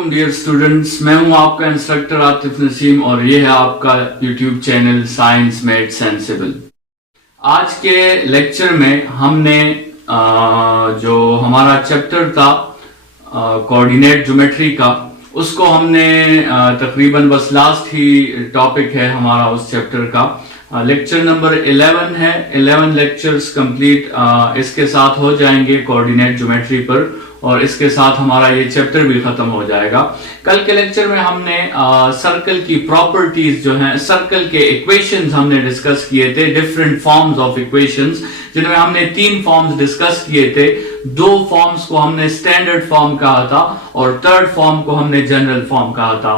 वालेकुम dear students, मैं हूं आपका इंस्ट्रक्टर आतिफ नसीम और ये है आपका YouTube channel science made sensible. आज के लेक्चर में हमने जो हमारा चैप्टर था कोऑर्डिनेट ज्योमेट्री का, उसको हमने तकरीबन बस लास्ट ही टॉपिक है हमारा उस चैप्टर का। लेक्चर नंबर 11 है। 11 लेक्चर्स कंप्लीट इसके साथ हो जाएंगे कोऑर्डिनेट ज्योमेट्री पर, और इसके साथ हमारा ये चैप्टर भी खत्म हो जाएगा। कल के लेक्चर में हमने सर्कल की प्रॉपर्टीज जो हैं, सर्कल के इक्वेशंस हमने डिस्कस किए थे, डिफरेंट फॉर्म्स ऑफ इक्वेशंस, जिनमें हमने 3 फॉर्म्स डिस्कस किए थे। 2 फॉर्म्स को हमने स्टैंडर्ड फॉर्म कहा था और थर्ड फॉर्म को हमने जनरल फॉर्म कहा था।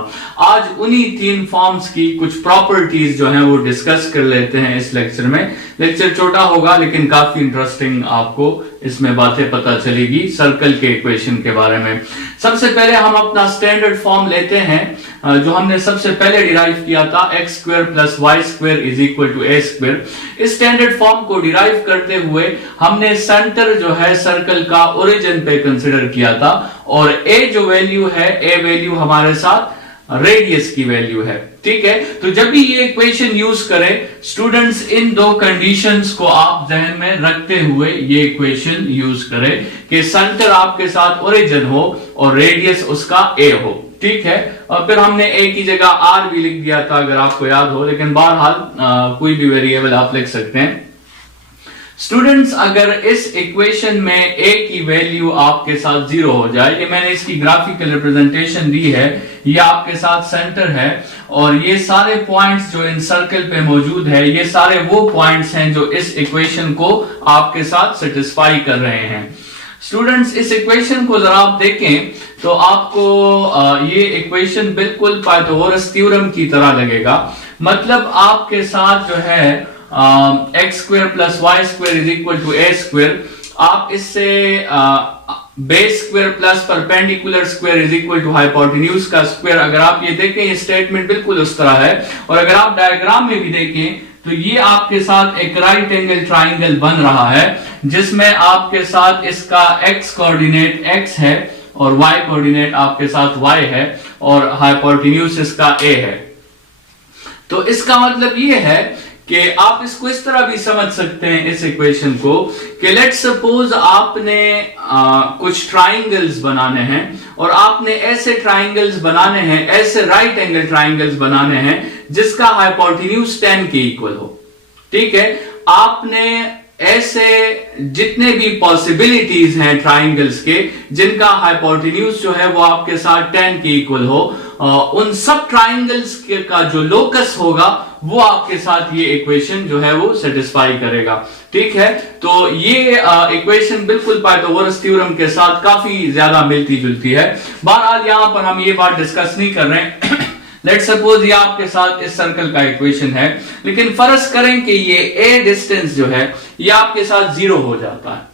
आज उन्हीं 3 फॉर्म्स की कुछ प्रॉपर्टीज जो हैं वो डिस्कस कर लेते हैं इस लेक्चर में। लेक्चर छोटा होगा लेकिन काफी इंटरेस्टिंग आपको इसमें बातें पता चलेगी सर्कल के इक्वेशन के बारे में। सबसे पहले हम अपना स्टैंडर्ड फॉर्म लेते हैं जो हमने सबसे पहले डिराइव किया था, x² + y² = a²। इस स्टैंडर्ड फॉर्म को डिराइव करते हुए हमने सेंटर जो है सर्कल का ओरिजिन पे कंसिडर किया था, और a जो वैल्यू है, a वैल्यू हमारे साथ रेडियस की वैल्यू है। ठीक है, तो जब भी ये इक्वेशन यूज करें स्टूडेंट्स, इन 2 कंडीशंस को आप जहन में रखते हुए ये इक्वेशन यूज करें कि सेंटर आपके साथ ओरिजिन हो और रेडियस उसका a हो। ठीक है, और फिर हमने a की जगह r भी लिख दिया था अगर आपको याद हो, लेकिन बहरहाल कोई भी वेरिएबल आप लिख सकते हैं। स्टूडेंट्स, अगर इस इक्वेशन में a की वैल्यू आपके साथ 0 हो जाए, ये मैंने इसकी ग्राफिकल रिप्रेजेंटेशन दी है, ये आपके साथ सेंटर है और ये सारे पॉइंट्स जो इन सर्कल पे मौजूद है, ये सारे वो पॉइंट्स हैं जो इस इक्वेशन को आपके साथ सेटिस्फाई कर रहे हैं। स्टूडेंट्स, इस इक्वेशन को जरा आप देखें तो आपको ये इक्वेशन बिल्कुल पाइथागोरस थ्योरम की तरह लगेगा। मतलब आपके साथ जो है x² + y² = a², आप इससे base square plus perpendicular square = hypotenuse का स्क्वायर, अगर आप ये देखें ये स्टेटमेंट बिल्कुल उस तरह है। और अगर आप डायग्राम में भी देखें तो ये आपके साथ एक राइट एंगल ट्राइंगल बन रहा है, जिसमें आपके साथ इसका x कोऑर्डिनेट x है और y कोऑर्डिनेट आपके साथ y है और हाइपोटेन्यूज इसका a है। तो इसका मतलब ये है कि आप इसको इस तरह भी समझ सकते हैं इस इक्वेशन को कि लेट्स सपोज आपने कुछ ट्राइंगल्स बनाने हैं और आपने ऐसे ट्राइंगल्स बनाने हैं, ऐसे राइट एंगल ट्राइंगल्स बनाने हैं जिसका हाइपोटेन्यूज 10 के इक्वल हो। ठीक है, आपने ऐसे जितने भी पॉसिबिलिटीज हैं ट्राइंगल्स के जिनका हाइपोटेन्यूज जो है वो आपके साथ 10 के इक्वल हो, उन सब ट्राइंगल्स का जो लोकस होगा वो आपके साथ ये इक्वेशन जो है वो सेटिस्फाई करेगा। ठीक है, तो ये इक्वेशन बिल्कुल पाइथागोरस थ्योरम के साथ काफी ज्यादा मिलती जुलती है। बहरहाल यहां पर हम ये बात डिस्कस नहीं कर रहे हैं। लेट्स सपोज ये आपके साथ इस सर्कल का इक्वेशन है, लेकिन फर्ज करें कि ये a डिस्टेंस जो है ये आपके साथ 0 हो जाता है।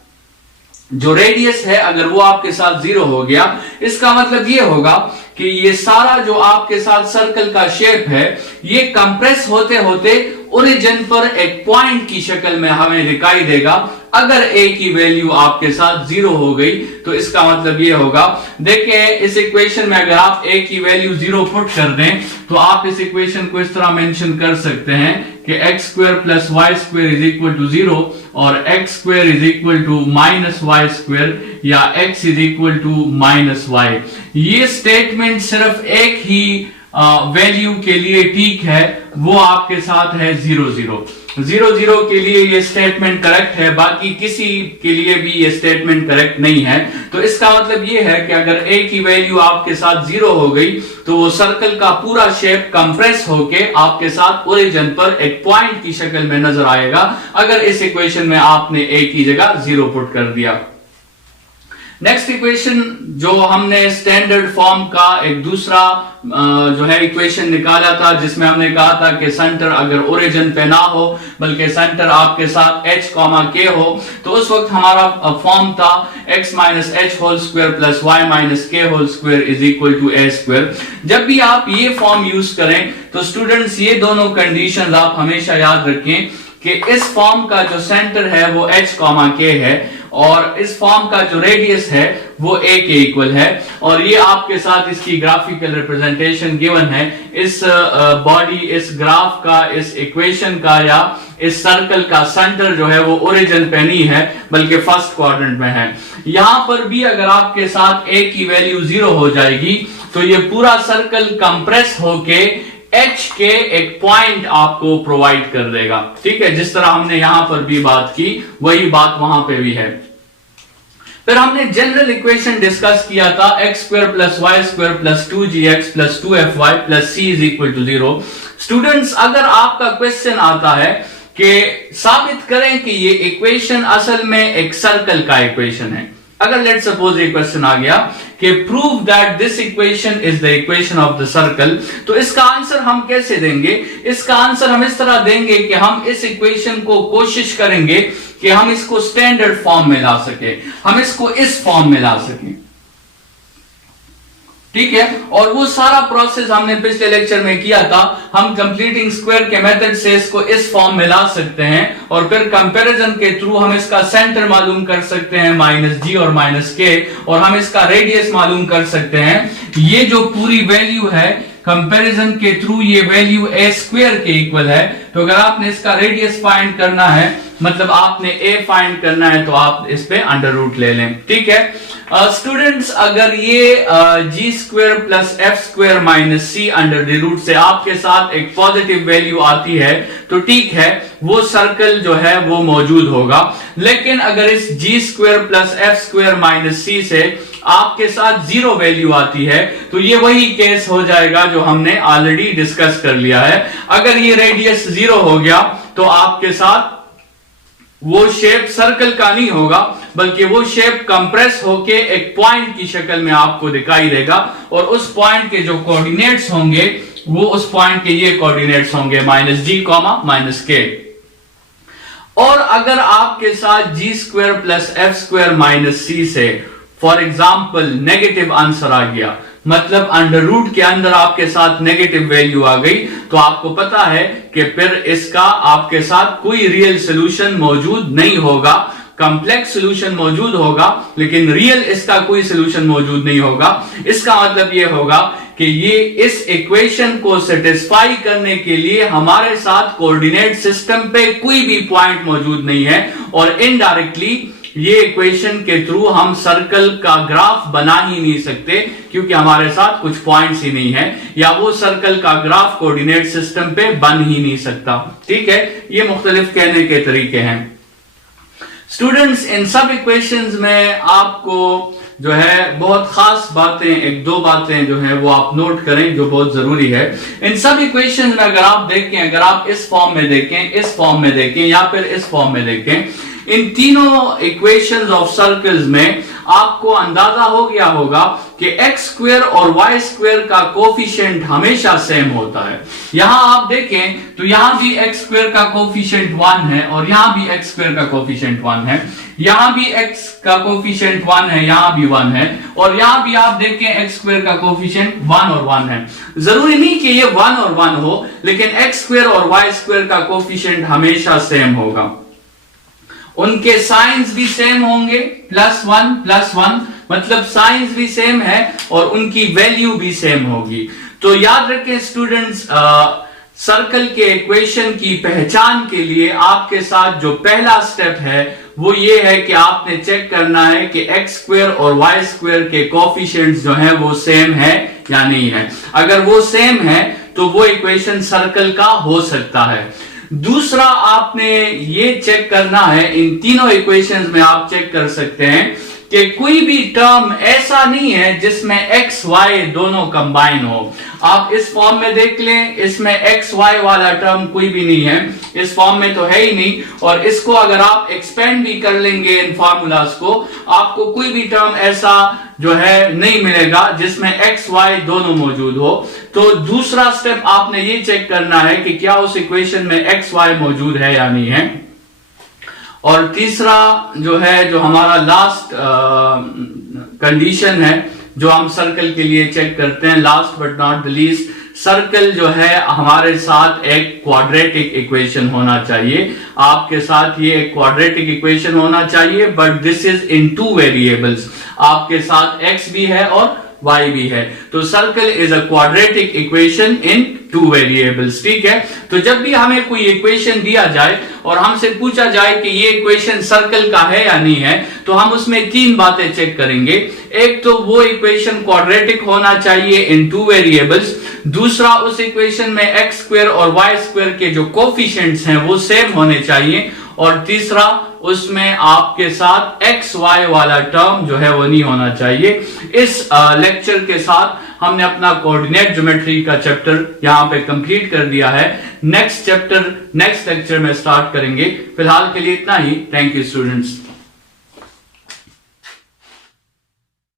जो रेडियस है अगर वो आपके साथ 0 हो गया, इसका मतलब ये होगा कि ये सारा जो आपके साथ सर्कल का शेप है ये कंप्रेस होते होते ओरिजिन पर एक पॉइंट की शक्ल में हमें दिखाई देगा। अगर a की वैल्यू आपके साथ 0 हो गई तो इसका मतलब ये होगा, देखिए इस इक्वेशन में अगर आप a की वैल्यू 0 पुट कर दें तो आप इस इक्वेशन को इस तरह मेंशन कर सकते हैं कि x² + y² = 0 और x² = -y² या x = -y। ये स्टेटमेंट सिर्फ एक ही वैल्यू के लिए ठीक है, वो आपके साथ है 0 0 0 0 के लिए ये स्टेटमेंट करेक्ट है, बाकी किसी के लिए भी ये स्टेटमेंट करेक्ट नहीं है। तो इसका मतलब ये है कि अगर a की वैल्यू आपके साथ 0 हो गई तो वो सर्कल का पूरा शेप कंप्रेस होके आपके साथ ओरिजिन पर एक पॉइंट की शक्ल में नजर आएगा, अगर इस इक्वेशन में आपने a की जगह 0 पुट कर दिया। नेक्स्ट इक्वेशन जो हमने स्टैंडर्ड फॉर्म का एक दूसरा जो है इक्वेशन निकाला था, जिसमें हमने कहा था कि सेंटर अगर ओरिजिन पे ना हो बल्कि सेंटर आपके साथ h, k हो, तो उस वक्त हमारा फॉर्म था x - h² + y - k² = a²। जब भी आप ये फॉर्म यूज करें तो स्टूडेंट्स ये दोनों कंडीशंस आप हमेशा याद रखें कि इस फॉर्म का जो सेंटर है वो h, k है और इस फॉर्म का जो रेडियस है वो a के इक्वल है, और ये आपके साथ इसकी ग्राफिकल रिप्रेजेंटेशन गिवन है। इस बॉडी, इस ग्राफ का, इस इक्वेशन का या इस सर्कल का सेंटर जो है वो ओरिजिन पे नहीं है बल्कि फर्स्ट क्वाड्रेंट में है। यहां पर भी अगर आपके साथ a की वैल्यू 0 हो जाएगी तो ये पूरा सर्कल कंप्रेस होके H के एक पॉइंट आपको प्रोवाइड कर देगा। ठीक है, जिस तरह हमने यहां पर भी बात की वही बात वहां पे भी है। फिर हमने जनरल इक्वेशन डिस्कस किया था x square plus y square plus 2gx plus 2fy plus c is equal to 0। Students, अगर आपका क्वेश्चन आता है कि साबित करें कि ये इक्वेशन असल में एक सर्कल का इक्वेशन है, अगर लेट सपोज ये क्वेश्चन आ गया कि prove that this equation is the equation of the circle, तो इसका आंसर हम कैसे देंगे? इसका आंसर हम इस तरह देंगे कि हम इस इक्वेशन को कोशिश करेंगे कि हम इसको स्टैंडर्ड फॉर्म में ला सके, हम इसको इस फॉर्म में ला सकें। ठीक है, और वो सारा प्रोसेस हमने पिछले लेक्चर में किया था। हम कंप्लीटिंग स्क्वायर के मेथड से इसको इस फॉर्म में ला सकते हैं और फिर कंपैरिजन के थ्रू हम इसका सेंटर मालूम कर सकते हैं -g और -k, और हम इसका रेडियस मालूम कर सकते हैं। ये जो पूरी वैल्यू है कंपैरिजन के थ्रू ये वैल्यू a स्क्वायर के इक्वल है। तो अगर आपने इसका रेडियस फाइंड करना है, मतलब आपने a फाइंड करना है, तो आप इस पे अंडर रूट ले लें। ठीक है स्टूडेंट्स, अगर ये g square plus f square minus c under the root से आपके साथ एक पॉजिटिव वैल्यू आती है तो ठीक है, वो सर्कल जो है वो मौजूद होगा। लेकिन अगर इस g square plus f square minus c से आपके साथ 0 वैल्यू आती है तो ये वही केस हो जाएगा जो हमने ऑलरेडी डिस्कस कर लिया है। अगर ये रेडियस 0 हो गया तो आपके साथ वो शेप सर्कल का नहीं होगा बल्कि वो शेप कंप्रेस होके एक पॉइंट की शक्ल में आपको दिखाई देगा, और उस पॉइंट के जो कोऑर्डिनेट्स होंगे वो उस पॉइंट के ये कोऑर्डिनेट्स होंगे -g, -k। और अगर आपके साथ g square plus f square minus c से फॉर एग्जाम्पल नेगेटिव आंसर आ गया, मतलब अंडर रूट के अंदर आपके साथ नेगेटिव वैल्यू आ गई, तो आपको पता है कि फिर इसका आपके साथ कोई रियल सोल्यूशन मौजूद नहीं होगा। कॉम्प्लेक्स सोल्यूशन मौजूद होगा लेकिन रियल इसका कोई सोल्यूशन मौजूद नहीं होगा। इसका मतलब यह होगा कि ये इस इक्वेशन को सेटिस्फाई करने के लिए हमारे साथ कोऑर्डिनेट सिस्टम पे कोई भी पॉइंट मौजूद नहीं है, और इनडायरेक्टली ये इक्वेशन के थ्रू हम सर्कल का ग्राफ बना ही नहीं सकते क्योंकि हमारे साथ कुछ पॉइंट्स ही नहीं है, या वो सर्कल का ग्राफ कोऑर्डिनेट सिस्टम पे बन ही नहीं सकता। ठीक है, ये मुख्तलिफ कहने के तरीके हैं। स्टूडेंट्स, इन सब इक्वेशंस में आपको जो है बहुत खास बातें, एक दो बातें जो है वो आप नोट करें जो बहुत जरूरी है। इन सब इक्वेशंस में अगर आप देखें, अगर आप इस फॉर्म में देखें, इस फॉर्म में देखें या फिर इस फॉर्म में देखें, इन तीनों इक्वेशंस ऑफ सर्कल्स में आपको अंदाजा हो गया होगा कि x स्क्वायर और y स्क्वायर का कोफिशिएंट हमेशा सेम होता है। यहां आप देखें तो यहां भी x स्क्वायर का कोफिशिएंट 1 है और यहां भी x स्क्वायर का कोफिशिएंट 1 है, यहां भी x का कोफिशिएंट 1 है, यहां भी 1 है, और यहां भी आप देखें x स्क्वायर का कोफिशिएंट 1 और 1 है। जरूरी नहीं कि ये 1 और 1 हो, लेकिन x स्क्वायर और y स्क्वायर का कोफिशिएंट हमेशा सेम होगा। उनके साइंस भी सेम होंगे, +1 मतलब साइंस भी सेम है और उनकी वैल्यू भी सेम होगी। तो याद रखें स्टूडेंट्स, सर्कल के इक्वेशन की पहचान के लिए आपके साथ जो पहला स्टेप है वो ये है कि आपने चेक करना है कि x स्क्वायर और y स्क्वायर के कोफिशिएंट्स जो है वो सेम है या नहीं है। अगर वो सेम है तो वो इक्वेशन सर्कल का हो सकता है। दूसरा, आपने ये चेक करना है, इन तीनों इक्वेशंस में आप चेक कर सकते हैं कि कोई भी टर्म ऐसा नहीं है जिसमें x y दोनों कंबाइन हो। आप इस फॉर्म में देख लें, इसमें x y वाला टर्म कोई भी नहीं है, इस फॉर्म में तो है ही नहीं, और इसको अगर आप एक्सपेंड भी कर लेंगे इन फार्मूलाज को, आपको कोई भी टर्म ऐसा जो है नहीं मिलेगा जिसमें x y दोनों मौजूद हो। तो दूसरा स्टेप आपने ये चेक करना है कि क्या उस इक्वेशन में x y मौजूद है या नहीं है। और तीसरा जो है, जो हमारा लास्ट कंडीशन है जो हम सर्कल के लिए चेक करते हैं, last but not the least, circle जो है हमारे साथ एक क्वाड्रेटिक इक्वेशन होना चाहिए। आपके साथ ये एक क्वाड्रेटिक इक्वेशन होना चाहिए, but this is in 2 variables. आपके साथ x भी है और y भी है। तो circle is a quadratic equation in 2 variables. ठीक है, तो जब भी हमें कोई इक्वेशन दिया जाए और हमसे पूछा जाए कि ये इक्वेशन सर्कल का है या नहीं है, तो हम उसमें 3 बातें चेक करेंगे। एक तो वो इक्वेशन क्वाड्रेटिक होना चाहिए इन 2 वेरिएबल्स। दूसरा, उस इक्वेशन में एक्स स्क्वायर और वाई स्क्वायर के जो कोफिशिएंट्स हैं वो सेम होने चाहिए। और तीसरा, उसमें आपके साथ एक्स वाई वाला टर्म जो है वो नहीं होना चाहिए। इस लेक्चर के साथ हमने अपना कोऑर्डिनेट ज्योमेट्री का चैप्टर यहां पे कंप्लीट कर दिया है। नेक्स्ट लेक्चर में स्टार्ट करेंगे। फिलहाल के लिए इतना ही। Thank you students.